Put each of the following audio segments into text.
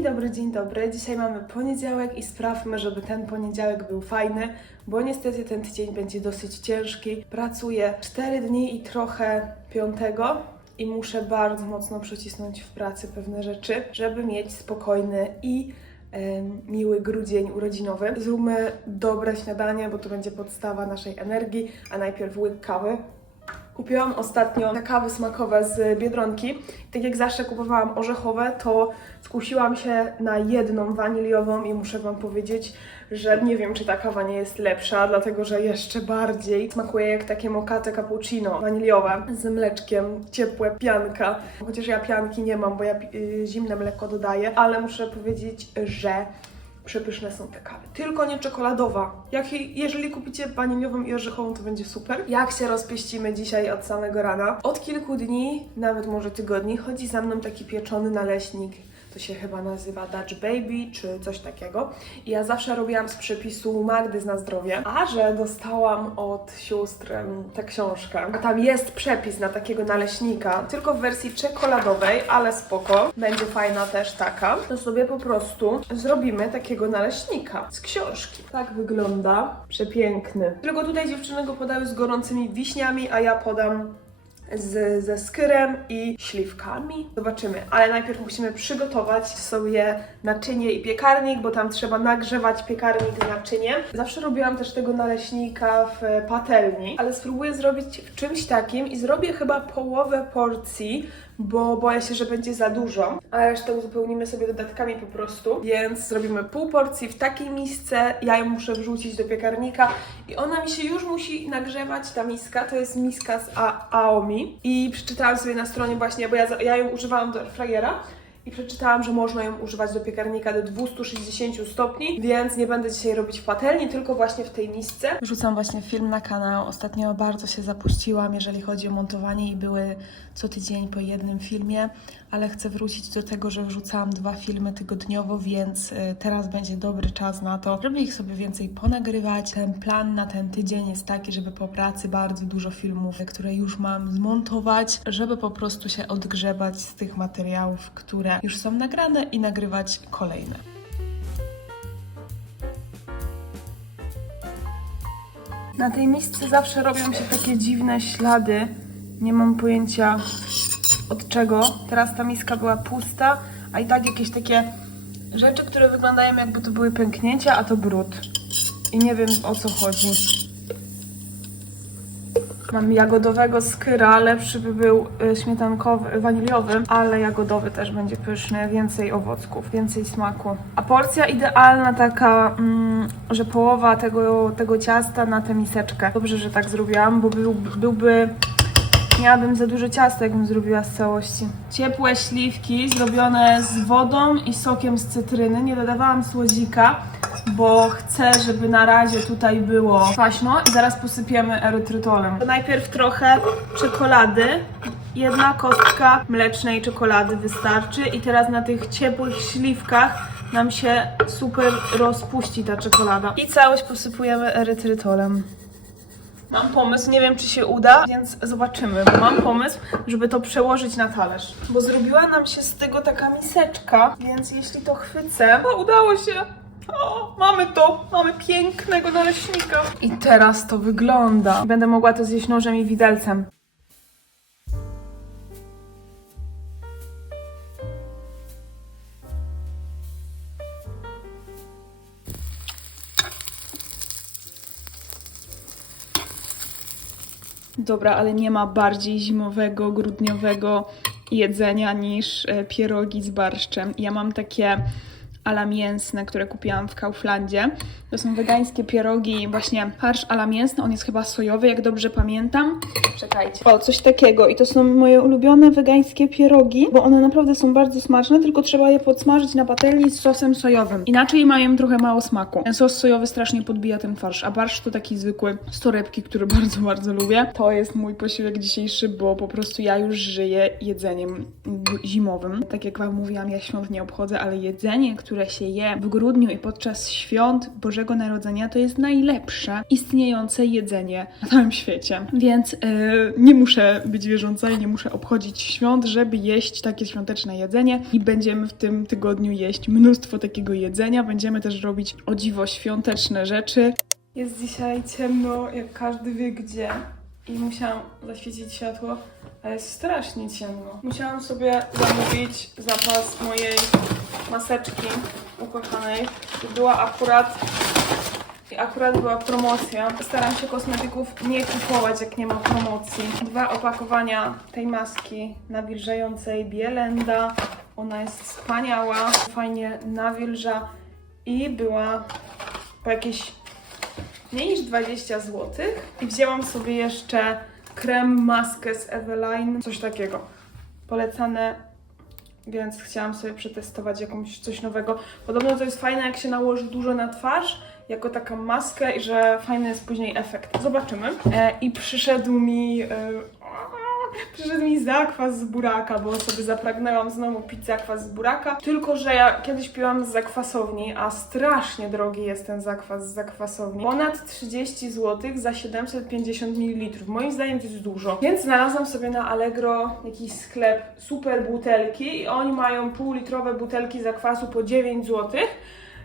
Dzień dobry, dzień dobry. Dzisiaj mamy poniedziałek i sprawmy, żeby ten poniedziałek był fajny, bo niestety ten tydzień będzie dosyć ciężki. Pracuję 4 dni i trochę piątego i muszę bardzo mocno przycisnąć w pracy pewne rzeczy, żeby mieć spokojny i miły grudzień urodzinowy. Zróbmy dobre śniadanie, bo to będzie podstawa naszej energii, a najpierw łyk kawy. Kupiłam ostatnio kawy smakowe z Biedronki. Tak jak zawsze kupowałam orzechowe, to skusiłam się na jedną waniliową i muszę Wam powiedzieć, że nie wiem, czy ta kawa nie jest lepsza, dlatego że jeszcze bardziej smakuje jak takie mochato cappuccino waniliowe z mleczkiem, ciepłe, pianka. Chociaż ja pianki nie mam, bo ja y, zimne mleko dodaję, ale muszę powiedzieć, że Przepyszne są te kawy. Tylko nie czekoladowa. Jak, jeżeli kupicie waniliową i orzechową, to będzie super. Jak się rozpieścimy dzisiaj od samego rana? Od kilku dni, nawet może tygodni, chodzi za mną taki pieczony naleśnik. To się chyba nazywa Dutch Baby, czy coś takiego. I ja zawsze robiłam z przepisu Magdy na zdrowie. A że dostałam od sióstr tę książkę. A tam jest przepis na takiego naleśnika, tylko w wersji czekoladowej, ale spoko. Będzie fajna też taka. To sobie po prostu zrobimy takiego naleśnika z książki. Tak wygląda. Przepiękny. Tylko tutaj dziewczyny go podały z gorącymi wiśniami, a ja podam z, ze skyrem i śliwkami. Zobaczymy, ale najpierw musimy przygotować sobie naczynie i piekarnik, bo tam trzeba nagrzewać piekarnik z naczyniem. Zawsze robiłam też tego naleśnika w patelni, ale spróbuję zrobić w czymś takim i zrobię chyba połowę porcji, bo boję się, że będzie za dużo, a resztę uzupełnimy sobie dodatkami po prostu, więc zrobimy pół porcji w takiej misce, ja ją muszę wrzucić do piekarnika i ona mi się już musi nagrzewać, ta miska, to jest miska z Aomi. I przeczytałam sobie na stronie właśnie, bo ja, ja ją używałam do airfryera i przeczytałam, że można ją używać do piekarnika do 260 stopni, więc nie będę dzisiaj robić w patelni, tylko właśnie w tej misce. Wrzucam właśnie film na kanał. Ostatnio bardzo się zapuściłam, jeżeli chodzi o montowanie i były co tydzień po jednym filmie, ale chcę wrócić do tego, że wrzucałam dwa filmy tygodniowo, więc y, teraz będzie dobry czas na to, żeby ich sobie więcej ponagrywać. Ten plan na ten tydzień jest taki, żeby po pracy bardzo dużo filmów, które już mam zmontować, żeby po prostu się odgrzebać z tych materiałów, które już są nagrane i nagrywać kolejne. Na tej misce zawsze robią się takie dziwne ślady. Nie mam pojęcia od czego. Teraz ta miska była pusta, a i tak jakieś takie rzeczy, które wyglądają jakby to były pęknięcia, a to brud. I nie wiem o co chodzi. Mam jagodowego skyra, lepszy by był y, śmietankowy, waniliowy, ale jagodowy też będzie pyszny, więcej owocków, więcej smaku. A porcja idealna taka, mm, że połowa tego, tego ciasta na tę miseczkę. Dobrze, że tak zrobiłam, bo był, byłby Miałabym za dużo ciasta, jakbym zrobiła z całości. Ciepłe śliwki zrobione z wodą i sokiem z cytryny. Nie dodawałam słodzika, bo chcę, żeby na razie tutaj było kwaśno i zaraz posypiemy erytrytolem. To najpierw trochę czekolady. Jedna kostka mlecznej czekolady wystarczy i teraz na tych ciepłych śliwkach nam się super rozpuści ta czekolada. I całość posypujemy erytrytolem. Mam pomysł, nie wiem czy się uda, więc zobaczymy, mam pomysł, żeby to przełożyć na talerz. Bo zrobiła nam się z tego taka miseczka, więc jeśli to chwycę... O, udało się! O, mamy to! Mamy pięknego naleśnika! I teraz to wygląda. Będę mogła to zjeść nożem i widelcem. Dobra, ale nie ma bardziej zimowego, grudniowego jedzenia niż e, pierogi z barszczem. Ja mam takie ala mięsne, które kupiłam w Kauflandzie. To są wegańskie pierogi, właśnie farsz ala mięsny, on jest chyba sojowy, jak dobrze pamiętam. Czekajcie. O, coś takiego. I to są moje ulubione wegańskie pierogi, bo one naprawdę są bardzo smaczne, tylko trzeba je podsmażyć na patelni z sosem sojowym. Inaczej mają trochę mało smaku. Ten sos sojowy strasznie podbija ten farsz, a barszcz to taki zwykły z torebki, który bardzo, bardzo lubię. To jest mój posiłek dzisiejszy, bo po prostu ja już żyję jedzeniem zimowym. Tak jak wam mówiłam, ja świąt nie obchodzę, ale jedzenie, które które się je w grudniu i podczas świąt Bożego Narodzenia, to jest najlepsze istniejące jedzenie na całym świecie. Więc yy, nie muszę być wierząca i nie muszę obchodzić świąt, żeby jeść takie świąteczne jedzenie. I będziemy w tym tygodniu jeść mnóstwo takiego jedzenia. Będziemy też robić o dziwo świąteczne rzeczy. Jest dzisiaj ciemno, jak każdy wie gdzie. I musiałam zaświecić światło, ale jest strasznie ciemno. Musiałam sobie zamówić zapas mojej maseczki ukochanej. Była akurat... I akurat była promocja. Staram się kosmetyków nie kupować, jak nie ma promocji. Dwa opakowania tej maski nawilżającej Bielenda. Ona jest wspaniała, fajnie nawilża i była po jakieś mniej niż 20 zł. I wzięłam sobie jeszcze krem, maskę z Eveline, coś takiego. Polecane, więc chciałam sobie przetestować jakąś coś nowego. Podobno to jest fajne, jak się nałoży dużo na twarz, jako taką maskę i że fajny jest później efekt. Zobaczymy. E, I przyszedł mi... E, Przyszedł mi zakwas z buraka, bo sobie zapragnęłam znowu pić zakwas z buraka. Tylko, że ja kiedyś piłam z zakwasowni, a strasznie drogi jest ten zakwas z zakwasowni. Ponad 30 zł za 750 ml. Moim zdaniem to jest dużo. Więc znalazłam sobie na Allegro jakiś sklep super butelki i oni mają półlitrowe butelki zakwasu po 9 zł.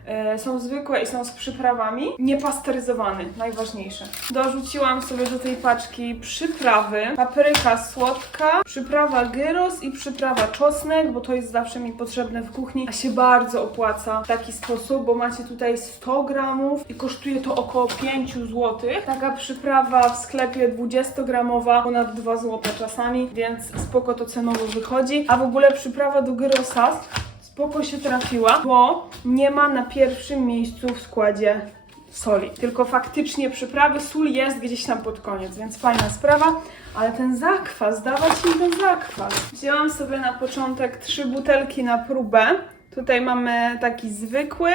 E, Są zwykłe i są z przyprawami. Niepasteryzowany, najważniejsze. Dorzuciłam sobie do tej paczki przyprawy. Papryka słodka, przyprawa gyros i przyprawa czosnek, bo to jest zawsze mi potrzebne w kuchni, a się bardzo opłaca w taki sposób, bo macie tutaj 100 gramów i kosztuje to około 5 zł. Taka przyprawa w sklepie 20-gramowa ponad 2 zł czasami, więc spoko to cenowo wychodzi. A w ogóle przyprawa do gyrosa spoko się trafiła, bo nie ma na pierwszym miejscu w składzie soli. Tylko faktycznie przyprawy, sól jest gdzieś tam pod koniec, więc fajna sprawa. Ale ten zakwas, dawać im ten zakwas. Wzięłam sobie na początek trzy butelki na próbę. Tutaj mamy taki zwykły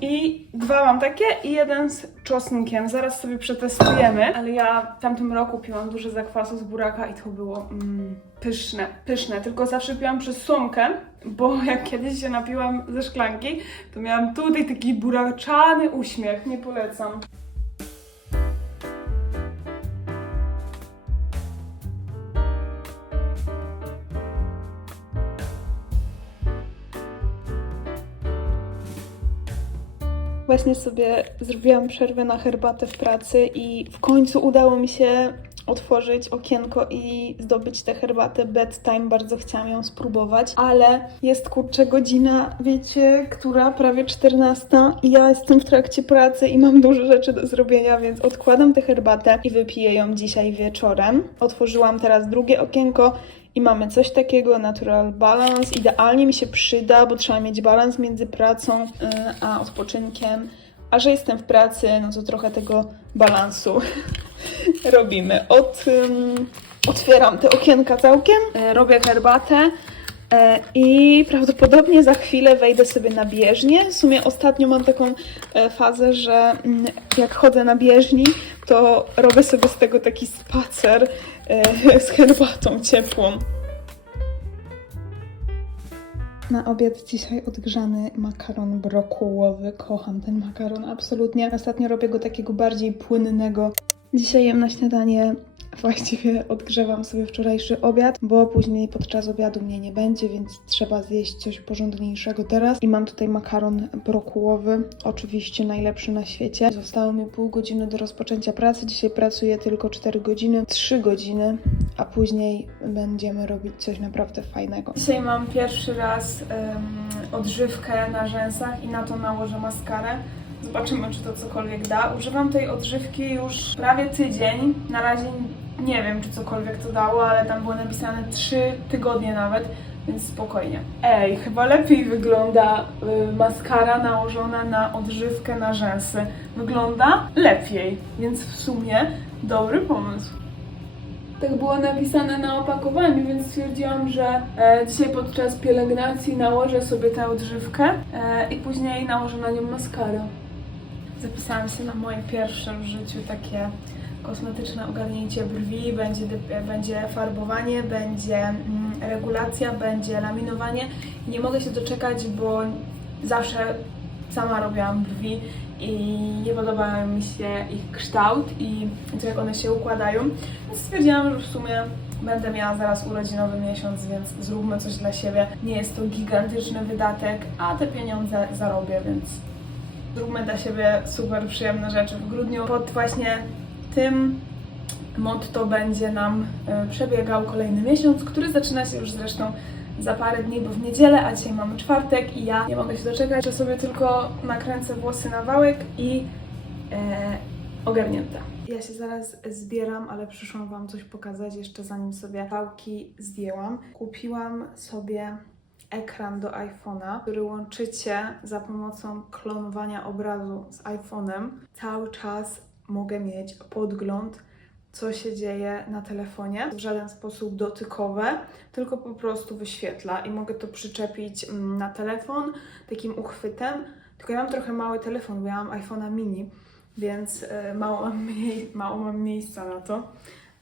i dwa mam takie i jeden z czosnkiem. Zaraz sobie przetestujemy, ale ja w tamtym roku piłam dużo zakwasu z buraka i to było mm, pyszne, pyszne. Tylko zawsze piłam przez sumkę, bo jak kiedyś się napiłam ze szklanki, to miałam tutaj taki buraczany uśmiech. Nie polecam. Właśnie sobie zrobiłam przerwę na herbatę w pracy i w końcu udało mi się otworzyć okienko i zdobyć tę herbatę bedtime. Bardzo chciałam ją spróbować, ale jest kurczę godzina, wiecie, która prawie 14 i ja jestem w trakcie pracy i mam dużo rzeczy do zrobienia, więc odkładam tę herbatę i wypiję ją dzisiaj wieczorem. Otworzyłam teraz drugie okienko i mamy coś takiego, natural balance. Idealnie mi się przyda, bo trzeba mieć balans między pracą y, a odpoczynkiem. A że jestem w pracy, no to trochę tego balansu robimy. Od, ym, otwieram te okienka całkiem, y, robię herbatę. Y, I prawdopodobnie za chwilę wejdę sobie na bieżnię. W sumie ostatnio mam taką e, fazę, że mm, jak chodzę na bieżni, to robię sobie z tego taki spacer e, z herbatą ciepłą. Na obiad dzisiaj odgrzany makaron brokułowy. Kocham ten makaron absolutnie. Ostatnio robię go takiego bardziej płynnego. Dzisiaj jem na śniadanie. Właściwie odgrzewam sobie wczorajszy obiad, bo później podczas obiadu mnie nie będzie, więc trzeba zjeść coś porządniejszego teraz. I mam tutaj makaron brokułowy, oczywiście najlepszy na świecie. Zostało mi pół godziny do rozpoczęcia pracy. Dzisiaj pracuję tylko 4 godziny, 3 godziny, a później będziemy robić coś naprawdę fajnego. Dzisiaj mam pierwszy raz em, odżywkę na rzęsach i na to nałożę maskarę. Zobaczymy, czy to cokolwiek da. Używam tej odżywki już prawie tydzień. Na razie nie wiem, czy cokolwiek to dało, ale tam było napisane 3 tygodnie nawet, więc spokojnie. Ej, chyba lepiej wygląda y, maskara nałożona na odżywkę na rzęsy. Wygląda lepiej, więc w sumie dobry pomysł. Tak było napisane na opakowaniu, więc stwierdziłam, że e, dzisiaj podczas pielęgnacji nałożę sobie tę odżywkę e, i później nałożę na nią maskarę. Zapisałam się na moje pierwsze w życiu takie kosmetyczne ogarnięcie brwi, będzie, będzie farbowanie, będzie mm, regulacja, będzie laminowanie. Nie mogę się doczekać, bo zawsze sama robiłam brwi i nie podobał mi się ich kształt i to jak one się układają. Więc stwierdziłam, że w sumie będę miała zaraz urodzinowy miesiąc, więc zróbmy coś dla siebie. Nie jest to gigantyczny wydatek, a te pieniądze zarobię, więc zróbmy dla siebie super przyjemne rzeczy. W grudniu pod właśnie tym motto będzie nam e, przebiegał kolejny miesiąc, który zaczyna się już zresztą za parę dni, bo w niedzielę, a dzisiaj mamy czwartek i ja nie mogę się doczekać, że sobie tylko nakręcę włosy na wałek i e, ogarnięte. Ja się zaraz zbieram, ale przyszłam Wam coś pokazać jeszcze zanim sobie wałki zdjęłam. Kupiłam sobie ekran do iPhone'a, który łączycie za pomocą klonowania obrazu z iPhone'em. Cały czas mogę mieć podgląd co się dzieje na telefonie. W żaden sposób dotykowe, tylko po prostu wyświetla i mogę to przyczepić mm, na telefon takim uchwytem. Tylko ja mam trochę mały telefon, bo ja mam iPhone'a mini, więc y, mało, mam mniej, mało mam miejsca na to.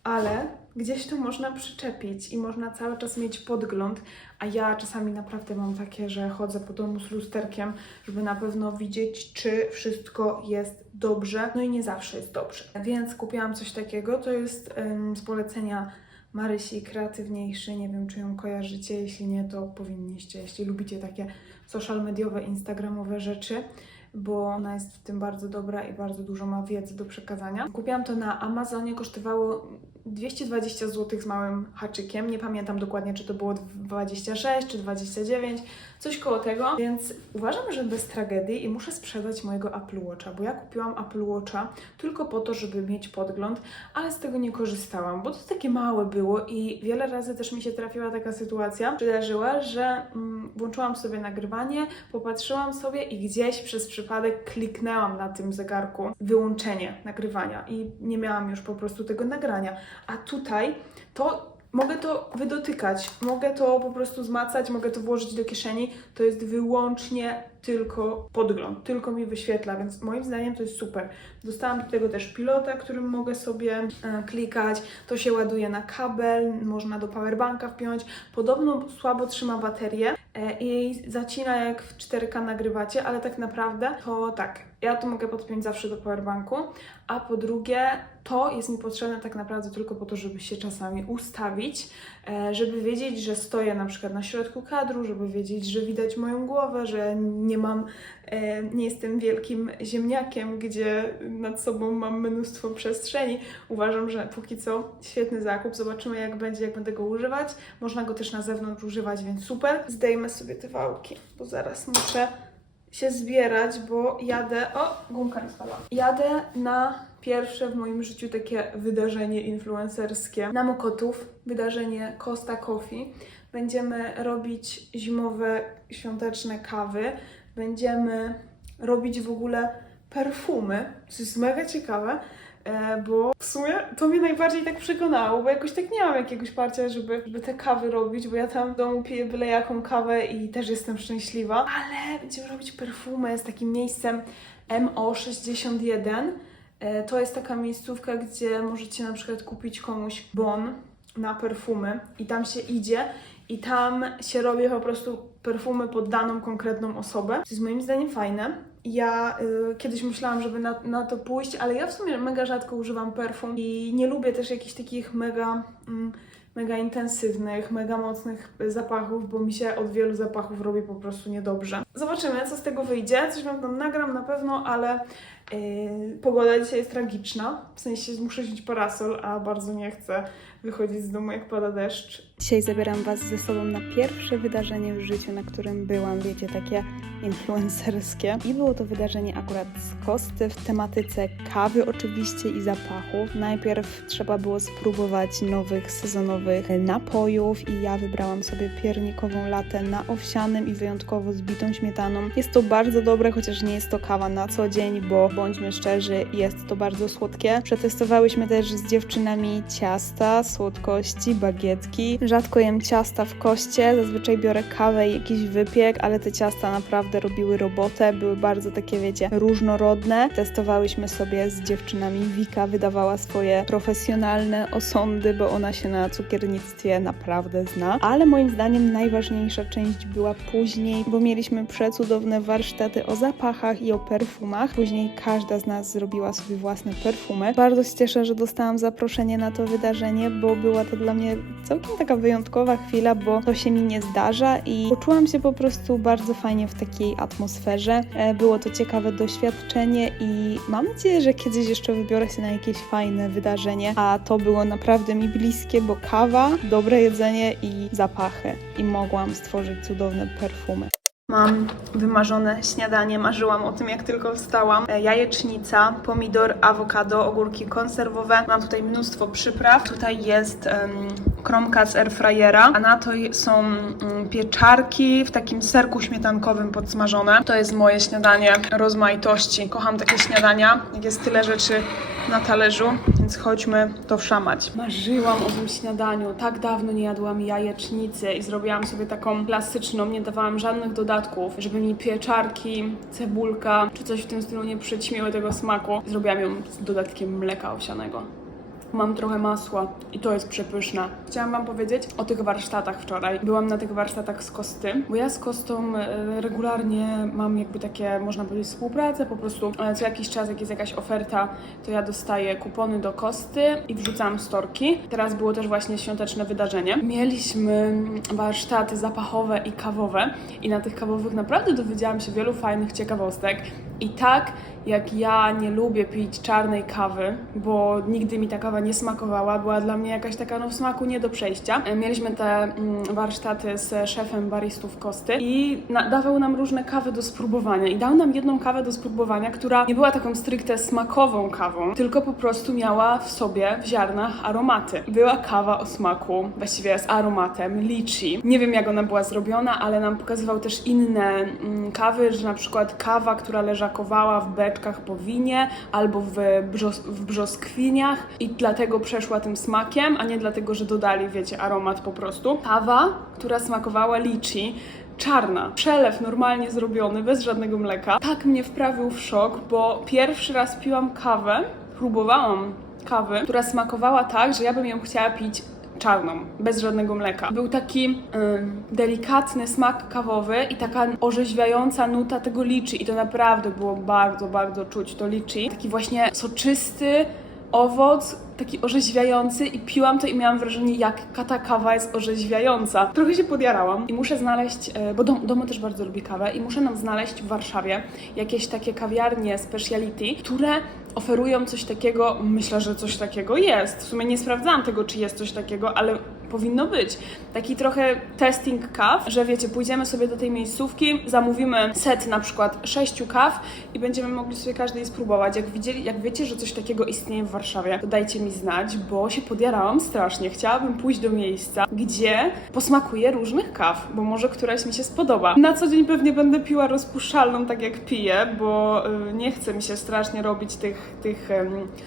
Ale gdzieś to można przyczepić i można cały czas mieć podgląd, a ja czasami naprawdę mam takie, że chodzę po domu z lusterkiem, żeby na pewno widzieć, czy wszystko jest dobrze. No i nie zawsze jest dobrze. Więc kupiłam coś takiego. To jest ym, z polecenia Marysi Kreatywniejszy. Nie wiem, czy ją kojarzycie. Jeśli nie, to powinniście. Jeśli lubicie takie social mediowe, instagramowe rzeczy, bo ona jest w tym bardzo dobra i bardzo dużo ma wiedzy do przekazania. Kupiłam to na Amazonie, kosztowało 220 zł z małym haczykiem. Nie pamiętam dokładnie, czy to było 26 czy 29, coś koło tego. Więc uważam, że bez tragedii i muszę sprzedać mojego Apple Watcha, bo ja kupiłam Apple Watcha tylko po to, żeby mieć podgląd, ale z tego nie korzystałam, bo to takie małe było i wiele razy też mi się trafiła taka sytuacja, przydarzyła, że mm, włączyłam sobie nagrywanie, popatrzyłam sobie i gdzieś przez przypadek kliknęłam na tym zegarku wyłączenie nagrywania i nie miałam już po prostu tego nagrania. A tutaj to mogę to wydotykać, mogę to po prostu zmacać, mogę to włożyć do kieszeni. To jest wyłącznie tylko podgląd, tylko mi wyświetla, więc moim zdaniem to jest super. Dostałam do tego też pilota, którym mogę sobie e, klikać. To się ładuje na kabel, można do powerbanka wpiąć. Podobno słabo trzyma baterię e, i zacina jak w 4K nagrywacie, ale tak naprawdę to tak, ja to mogę podpiąć zawsze do powerbanku, a po drugie to jest mi potrzebne tak naprawdę tylko po to, żeby się czasami ustawić, e, żeby wiedzieć, że stoję na przykład na środku kadru, żeby wiedzieć, że widać moją głowę, że nie mam, e, nie jestem wielkim ziemniakiem, gdzie nad sobą mam mnóstwo przestrzeni. Uważam, że póki co świetny zakup. Zobaczymy jak będzie, jak będę go używać. Można go też na zewnątrz używać, więc super. Zdejmę sobie te wałki, bo zaraz muszę się zbierać, bo jadę. O, gumka nie spadła. Jadę na pierwsze w moim życiu takie wydarzenie influencerskie na Mokotów, wydarzenie Costa Coffee. Będziemy robić zimowe, świąteczne kawy. Będziemy robić w ogóle perfumy, co jest mega ciekawe, e, bo w sumie to mnie najbardziej tak przekonało, bo jakoś tak nie mam jakiegoś parcia, żeby, żeby te kawy robić, bo ja tam w domu piję byle jaką kawę i też jestem szczęśliwa. Ale będziemy robić perfumy z takim miejscem MO61. E, To jest taka miejscówka, gdzie możecie na przykład kupić komuś bon na perfumy i tam się idzie i tam się robi po prostu perfumy pod daną konkretną osobę. To jest moim zdaniem fajne. Ja y, kiedyś myślałam, żeby na, na to pójść, ale ja w sumie mega rzadko używam perfum i nie lubię też jakichś takich mega, mm, mega intensywnych, mega mocnych zapachów, bo mi się od wielu zapachów robi po prostu niedobrze. Zobaczymy, co z tego wyjdzie. Coś wam tam nagram na pewno, ale Yy, pogoda dzisiaj jest tragiczna, w sensie muszę wziąć parasol, a bardzo nie chcę wychodzić z domu jak pada deszcz. Dzisiaj zabieram Was ze sobą na pierwsze wydarzenie w życiu, na którym byłam, wiecie, takie influencerskie. I było to wydarzenie akurat z Kosty w tematyce kawy oczywiście i zapachów. Najpierw trzeba było spróbować nowych sezonowych napojów i ja wybrałam sobie piernikową latę na owsianym i wyjątkowo zbitą śmietaną. Jest to bardzo dobre, chociaż nie jest to kawa na co dzień, bo bądźmy szczerzy, jest to bardzo słodkie. Przetestowałyśmy też z dziewczynami ciasta, słodkości, bagietki. Rzadko jem ciasta w koście, zazwyczaj biorę kawę i jakiś wypiek, ale te ciasta naprawdę robiły robotę, były bardzo takie, wiecie, różnorodne. Testowałyśmy sobie z dziewczynami. Wika wydawała swoje profesjonalne osądy, bo ona się na cukiernictwie naprawdę zna. Ale moim zdaniem najważniejsza część była później, bo mieliśmy przecudowne warsztaty o zapachach i o perfumach. Później każda z nas zrobiła sobie własne perfumy. Bardzo się cieszę, że dostałam zaproszenie na to wydarzenie, bo była to dla mnie całkiem taka wyjątkowa chwila, bo to się mi nie zdarza i poczułam się po prostu bardzo fajnie w takiej atmosferze. E, Było to ciekawe doświadczenie i mam nadzieję, że kiedyś jeszcze wybiorę się na jakieś fajne wydarzenie, a to było naprawdę mi bliskie, bo kawa, dobre jedzenie i zapachy i mogłam stworzyć cudowne perfumy. Mam wymarzone śniadanie, marzyłam o tym jak tylko wstałam. E, Jajecznica, pomidor, awokado, ogórki konserwowe. Mam tutaj mnóstwo przypraw. Tutaj jest em, kromka z airfryera, a na to są mm, pieczarki w takim serku śmietankowym podsmażone. To jest moje śniadanie rozmaitości. Kocham takie śniadania, jak jest tyle rzeczy na talerzu, więc chodźmy to wszamać. Marzyłam o tym śniadaniu. Tak dawno nie jadłam jajecznicy i zrobiłam sobie taką klasyczną, nie dawałam żadnych dodatków, żeby mi pieczarki, cebulka czy coś w tym stylu nie przyćmiły tego smaku. Zrobiłam ją z dodatkiem mleka owsianego. Mam trochę masła i to jest przepyszne. Chciałam Wam powiedzieć o tych warsztatach wczoraj. Byłam na tych warsztatach z Kosty, bo ja z Kostą e, regularnie mam jakby takie, można powiedzieć, współpracę. Po prostu e, co jakiś czas, jak jest jakaś oferta, to ja dostaję kupony do Kosty i wrzucam storki. Teraz było też właśnie świąteczne wydarzenie. Mieliśmy warsztaty zapachowe i kawowe i na tych kawowych naprawdę dowiedziałam się wielu fajnych ciekawostek. I tak jak ja nie lubię pić czarnej kawy, bo nigdy mi ta kawa nie smakowała, była dla mnie jakaś taka no w smaku nie do przejścia. E, Mieliśmy te mm, warsztaty z szefem baristów Kosty i dawał nam różne kawy do spróbowania i dał nam jedną kawę do spróbowania, która nie była taką stricte smakową kawą, tylko po prostu miała w sobie w ziarnach aromaty. Była kawa o smaku, właściwie z aromatem lichi. Nie wiem jak ona była zrobiona, ale nam pokazywał też inne mm, kawy, że na przykład kawa, która leżakowała w beczkach po winie albo w, brzos- w brzoskwiniach i dlatego przeszła tym smakiem, a nie dlatego, że dodali, wiecie, aromat po prostu. Kawa, która smakowała lichi, czarna, przelew normalnie zrobiony, bez żadnego mleka. Tak mnie wprawił w szok, bo pierwszy raz piłam kawę, próbowałam kawy, która smakowała tak, że ja bym ją chciała pić czarną, bez żadnego mleka. Był taki ym, delikatny smak kawowy i taka orzeźwiająca nuta tego liczy i to naprawdę było bardzo, bardzo czuć to liczy. Taki właśnie soczysty owoc, taki orzeźwiający i piłam to i miałam wrażenie, jak ta kawa jest orzeźwiająca. Trochę się podjarałam i muszę znaleźć, e, bo dom, domu też bardzo lubi kawę i muszę nam znaleźć w Warszawie jakieś takie kawiarnie speciality, które oferują coś takiego, myślę, że coś takiego jest. W sumie nie sprawdzałam tego, czy jest coś takiego, ale powinno być. Taki trochę testing kaw, że wiecie, pójdziemy sobie do tej miejscówki, zamówimy set na przykład sześciu kaw i będziemy mogli sobie każdej spróbować. Jak, widzieli, jak wiecie, że coś takiego istnieje w Warszawie, to dajcie mi znać, bo się podjarałam strasznie. Chciałabym pójść do miejsca, gdzie posmakuję różnych kaw, bo może któraś mi się spodoba. Na co dzień pewnie będę piła rozpuszczalną, tak jak piję, bo y, nie chce mi się strasznie robić tych, tych,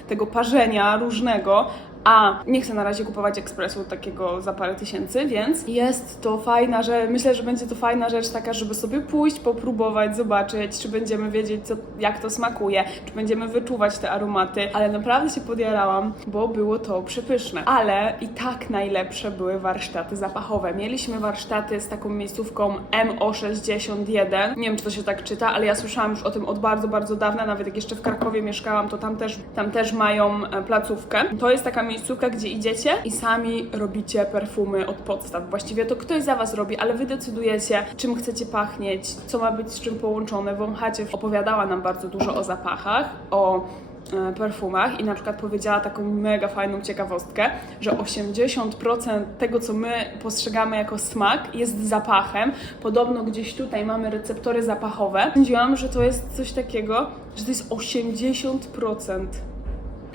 tego parzenia różnego, a nie chcę na razie kupować ekspresu takiego za parę tysięcy, więc jest to fajna rzecz. Myślę, że będzie to fajna rzecz taka, żeby sobie pójść, popróbować, zobaczyć, czy będziemy wiedzieć, co, jak to smakuje, czy będziemy wyczuwać te aromaty, ale naprawdę się podjarałam, bo było to przepyszne. Ale i tak najlepsze były warsztaty zapachowe. Mieliśmy warsztaty z taką miejscówką MO61. Nie wiem, czy to się tak czyta, ale ja słyszałam już o tym od bardzo, bardzo dawna, nawet jak jeszcze w Krakowie mieszkałam, to tam też, tam też mają e, placówkę. To jest taka miejscówka, gdzie idziecie i sami robicie perfumy od podstaw. Właściwie to ktoś za was robi, ale wy decydujecie, czym chcecie pachnieć, co ma być z czym połączone. Wąchacie opowiadała nam bardzo dużo o zapachach, o e, perfumach i na przykład powiedziała taką mega fajną ciekawostkę, że 80% tego, co my postrzegamy jako smak, jest zapachem. Podobno gdzieś tutaj mamy receptory zapachowe. Sądziłam, że to jest coś takiego, że to jest 80%.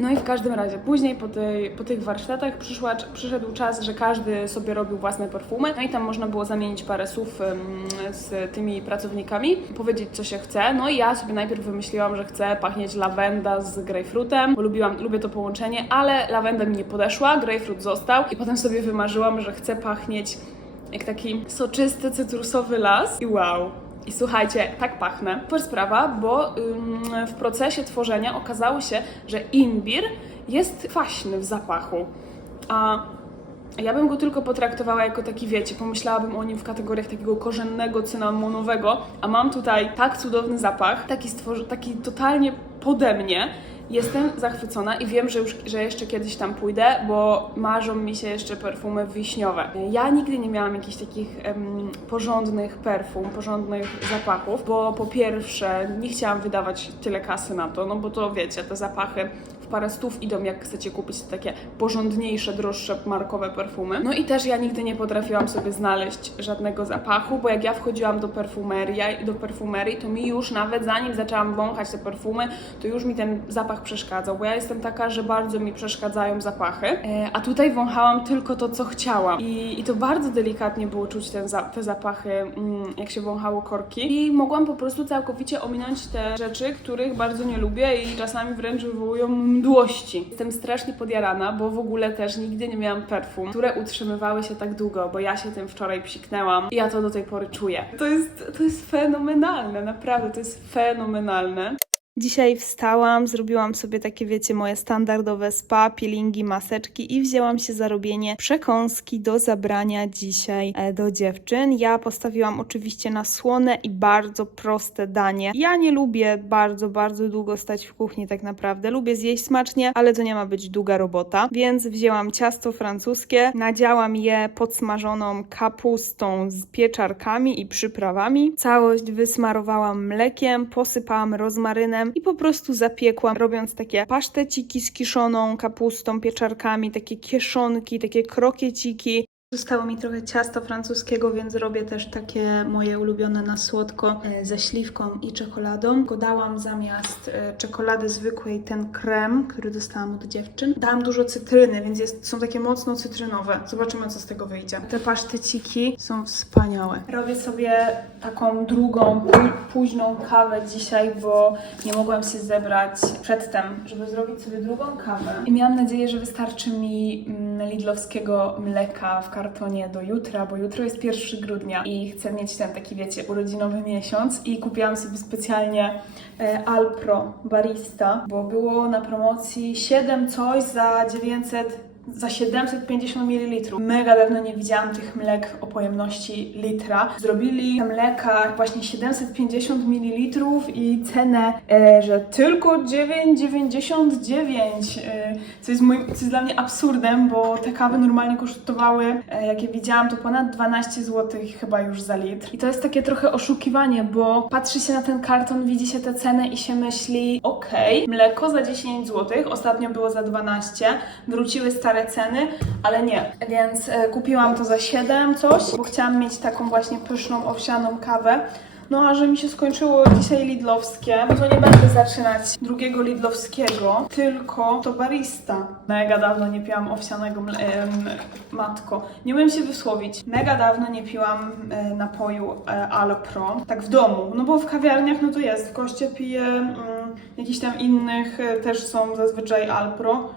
No i w każdym razie, później po, tej, po tych warsztatach przyszła, przyszedł czas, że każdy sobie robił własne perfumy. No i tam można było zamienić parę słów z tymi pracownikami, powiedzieć co się chce. No i ja sobie najpierw wymyśliłam, że chcę pachnieć lawenda z grejpfrutem, bo lubiłam, lubię to połączenie, ale lawenda mi nie podeszła, grejpfrut został i potem sobie wymarzyłam, że chcę pachnieć jak taki soczysty, cytrusowy las i wow. I słuchajcie, tak pachnę. Super sprawa, bo ym, w procesie tworzenia okazało się, że imbir jest kwaśny w zapachu. A ja bym go tylko potraktowała jako taki, wiecie, pomyślałabym o nim w kategoriach takiego korzennego, cynamonowego, a mam tutaj tak cudowny zapach, taki, stworzy- taki totalnie pode mnie. Jestem zachwycona i wiem, że już, że jeszcze kiedyś tam pójdę, bo marzą mi się jeszcze perfumy wiśniowe. Ja nigdy nie miałam jakichś takich porządnych perfum, porządnych zapachów, bo po pierwsze nie chciałam wydawać tyle kasy na to, no bo to wiecie, te zapachy parę stów idą, jak chcecie kupić takie porządniejsze, droższe, markowe perfumy. No i też ja nigdy nie potrafiłam sobie znaleźć żadnego zapachu, bo jak ja wchodziłam do perfumerii, do perfumerii, to mi już nawet zanim zaczęłam wąchać te perfumy, to już mi ten zapach przeszkadzał, bo ja jestem taka, że bardzo mi przeszkadzają zapachy, e, a tutaj wąchałam tylko to, co chciałam. I, i to bardzo delikatnie było czuć ten za, te zapachy, mm, jak się wąchało korki. I mogłam po prostu całkowicie ominąć te rzeczy, których bardzo nie lubię i czasami wręcz wywołują mdłości. Jestem strasznie podjarana, bo w ogóle też nigdy nie miałam perfum, które utrzymywały się tak długo, bo ja się tym wczoraj psiknęłam i ja to do tej pory czuję. To jest, to jest fenomenalne, naprawdę, to jest fenomenalne. Dzisiaj wstałam, zrobiłam sobie takie, wiecie, moje standardowe spa, peelingi, maseczki i wzięłam się za robienie przekąski do zabrania dzisiaj e, do dziewczyn. Ja postawiłam oczywiście na słone i bardzo proste danie. Ja nie lubię bardzo, bardzo długo stać w kuchni tak naprawdę. Lubię zjeść smacznie, ale to nie ma być długa robota. Więc wzięłam ciasto francuskie, nadziałam je podsmażoną kapustą z pieczarkami i przyprawami. Całość wysmarowałam mlekiem, posypałam rozmarynem i po prostu zapiekłam, robiąc takie paszteciki z kiszoną kapustą, pieczarkami, takie kieszonki, takie krokieciki. Zostało mi trochę ciasta francuskiego, więc robię też takie moje ulubione na słodko e, ze śliwką i czekoladą. Dodałam zamiast e, czekolady zwykłej ten krem, który dostałam od dziewczyn. Dałam dużo cytryny, więc jest, są takie mocno cytrynowe. Zobaczymy, co z tego wyjdzie. Te paszteciki są wspaniałe. Robię sobie taką drugą, pó- późną kawę dzisiaj, bo nie mogłam się zebrać przedtem, żeby zrobić sobie drugą kawę. I miałam nadzieję, że wystarczy mi mm, lidlowskiego mleka w kartonie do jutra, bo jutro jest 1 grudnia i chcę mieć ten taki, wiecie, urodzinowy miesiąc i kupiłam sobie specjalnie e, Alpro Barista, bo było na promocji 7 coś za 900 za 750 ml. Mega dawno nie widziałam tych mlek o pojemności litra. Zrobili mleka właśnie 750 ml i cenę, e, że tylko 9,99, e, co, jest mój, co jest dla mnie absurdem, bo te kawy normalnie kosztowały, e, jak je widziałam, to ponad 12 zł chyba już za litr. I to jest takie trochę oszukiwanie, bo patrzy się na ten karton, widzi się tę cenę i się myśli, okej, mleko za 10 zł, ostatnio było za 12, wróciły stare ceny, ale nie. Więc e, kupiłam to za 7 coś, bo chciałam mieć taką właśnie pyszną, owsianą kawę. No a że mi się skończyło dzisiaj Lidlowskie, to nie będę zaczynać drugiego Lidlowskiego, tylko to barista. Mega dawno nie piłam owsianego mle- matko. Nie umiem się wysłowić. Mega dawno nie piłam e, napoju e, Alpro, tak w domu. No bo w kawiarniach no to jest. Goście pije mm, jakichś tam innych, e, też są zazwyczaj Alpro.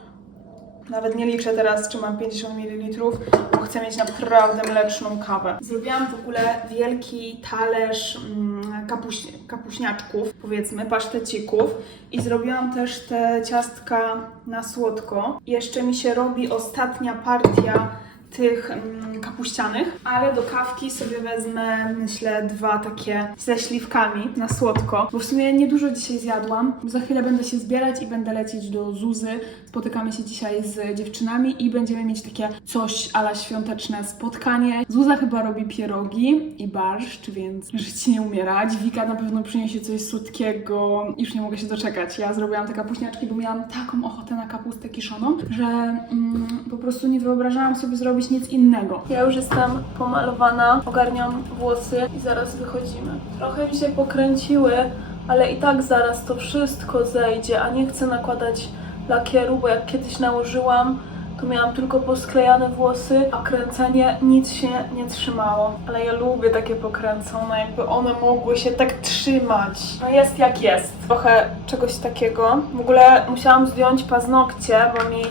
Nawet nie liczę teraz, czy mam 50 ml, bo chcę mieć naprawdę mleczną kawę. Zrobiłam w ogóle wielki talerz mm, kapuś, kapuśniaczków, powiedzmy, pasztecików i zrobiłam też te ciastka na słodko. Jeszcze mi się robi ostatnia partia tych mm, kapuścianych, ale do kawki sobie wezmę, myślę, dwa takie ze śliwkami na słodko, bo w sumie niedużo dzisiaj zjadłam. Za chwilę będę się zbierać i będę lecieć do Zuzy. Spotykamy się dzisiaj z dziewczynami i będziemy mieć takie coś ala świąteczne spotkanie. Zuza chyba robi pierogi i barszcz, więc życie nie umierać. Wika na pewno przyniesie coś słodkiego. Już nie mogę się doczekać. Ja zrobiłam te kapuśniaczki, bo miałam taką ochotę na kapustę kiszoną, że mm, po prostu nie wyobrażałam sobie zrobić nic innego. Ja już jestem pomalowana, ogarniam włosy i zaraz wychodzimy. Trochę mi się pokręciły, ale i tak zaraz to wszystko zejdzie, a nie chcę nakładać lakieru, bo jak kiedyś nałożyłam, to miałam tylko posklejane włosy, a kręcenie nic się nie trzymało. Ale ja lubię takie pokręcone, jakby one mogły się tak trzymać. No jest jak jest. Trochę czegoś takiego. W ogóle musiałam zdjąć paznokcie, bo mi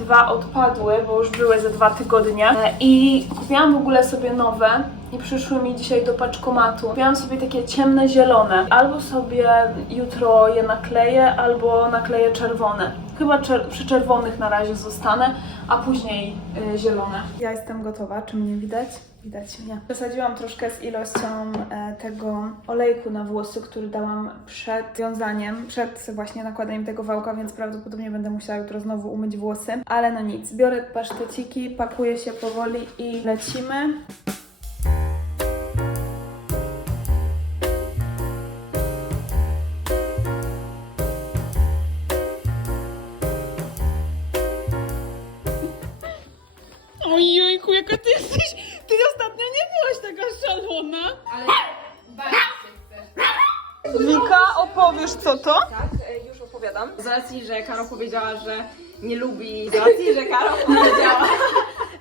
dwa odpadły, bo już były ze dwa tygodnie. E, I kupiłam w ogóle sobie nowe i przyszły mi dzisiaj do paczkomatu. Kupiłam sobie takie ciemne zielone. Albo sobie jutro je nakleję, albo nakleję czerwone. Chyba czer- przy czerwonych na razie zostanę, a później y, zielone. Ja jestem gotowa, czy mnie widać? Widać mnie. Przesadziłam troszkę z ilością e, tego olejku na włosy, który dałam przed wiązaniem, przed właśnie nakładaniem tego wałka, więc prawdopodobnie będę musiała jutro znowu umyć włosy. Ale no nic, biorę paszteciki, pakuję się powoli i lecimy. Ojejku, jaka ty szalona! Ale bardzo się chcesz. Wika, opowiesz co to? Tak, e, już opowiadam. Z racji, że Karo powiedziała, że nie lubi, z racji, że Karo powiedziała,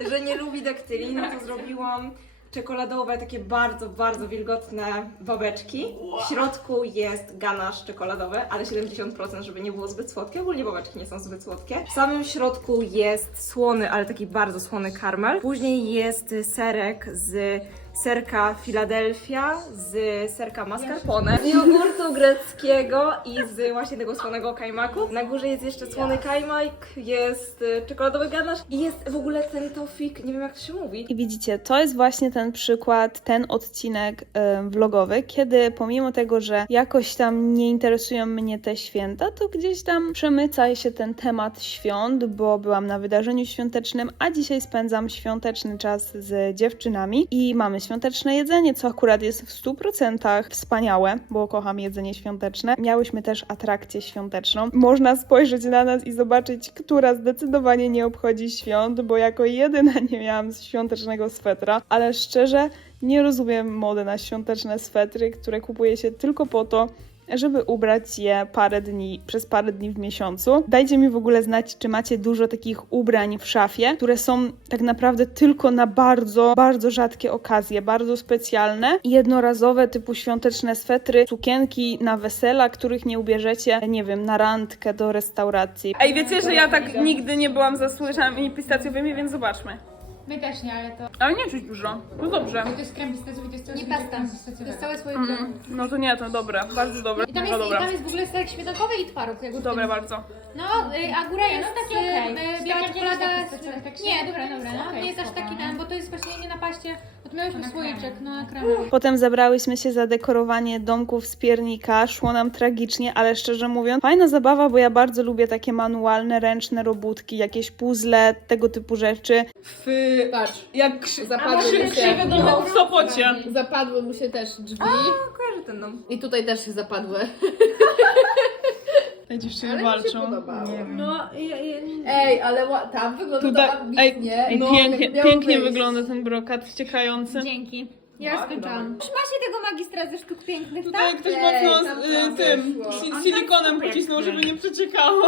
że nie lubi daktyli, no to zrobiłam czekoladowe, takie bardzo, bardzo wilgotne babeczki. W środku jest ganasz czekoladowy, ale 70%, żeby nie było zbyt słodkie. Ogólnie babeczki nie są zbyt słodkie. W samym środku jest słony, ale taki bardzo słony karmel. Później jest serek z serka Philadelphia, z serka mascarpone, z jogurtu greckiego i z właśnie tego słonego kajmaku. Na górze jest jeszcze słony kajmak, jest y, czekoladowy ganasz i jest w ogóle ten tofik, nie wiem jak to się mówi. I widzicie, to jest właśnie ten przykład, ten odcinek em, vlogowy, kiedy pomimo tego, że jakoś tam nie interesują mnie te święta, to gdzieś tam przemyca się ten temat świąt, bo byłam na wydarzeniu świątecznym, a dzisiaj spędzam świąteczny czas z dziewczynami i mamy świąteczne jedzenie, co akurat jest w 100% wspaniałe, bo kocham jedzenie świąteczne. Miałyśmy też atrakcję świąteczną. Można spojrzeć na nas i zobaczyć, która zdecydowanie nie obchodzi świąt, bo jako jedyna nie miałam świątecznego swetra, ale szczerze nie rozumiem mody na świąteczne swetry, które kupuje się tylko po to, żeby ubrać je parę dni, przez parę dni w miesiącu. Dajcie mi w ogóle znać, czy macie dużo takich ubrań w szafie, które są tak naprawdę tylko na bardzo, bardzo rzadkie okazje, bardzo specjalne i jednorazowe typu świąteczne swetry, sukienki na wesela, których nie ubierzecie, nie wiem, na randkę do restauracji. Ej, wiecie, że ja tak nigdy nie byłam za słyczami pistacjowymi, więc zobaczmy. My też nie, ale to, Ale nie czuć dużo, no dobrze. to jest krem pistacjowy, to jest cały Nie pasta. To jest cały swój Mm, krem. no to nie, to dobre, bardzo dobre. I tam no jest, i dobra. tam jest w ogóle serek śmietankowy i twaróg. Jakby w Dobre tym. bardzo. No, y, a góra jest taki y, okej. y, biała czekolada. jest taki pistacjowy, tak Nie, dobra, dobra, no. Okej, Nie jest aż spoko. taki ten, bo to jest właśnie nie na paście. Bo tu miałyśmy na słoiczek, kremie. no. Potem zabrałyśmy się za dekorowanie domków z piernika. Szło nam tragicznie, ale szczerze mówiąc, fajna zabawa, bo ja bardzo lubię takie manualne, ręczne robótki, jakieś puzzle, tego typu rzeczy. W... Patrz, Jak krzy... zapadły mu się, domek w Sopocie. zapadły mu się też drzwi Kojarzę ten dom. i tutaj też się zapadły. Te dziewczyny Ale mi się podobało. No, i, i, Ej, ale ła- tam wygląda Tutaj, to ej, ambitnie. ej, No, pięknie, miało pięknie wygląda ten brokat ściekający. Dzięki. Ja skończyłam. Już macie tego magistra ze sztuk pięknych, Tutaj tak? ktoś Ej, mocno tam z, tam y, tym si- silikonem pocisnął, żeby nie przeciekało.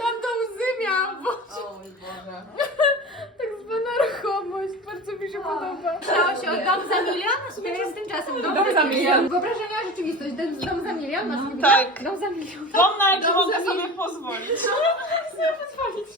Tam to łzy miałam, bo O mój Boże. tak zwana ruchomość, bardzo mi się podoba. Myślało się o dom za milion? Ja jest tymczasem dom, Dom za milion. Wyobrażenia rzeczywistość. Dom, dom za milion? Masz Tak. Dom za milion. Dom na jaki Dom mogę za sobie pozwolić.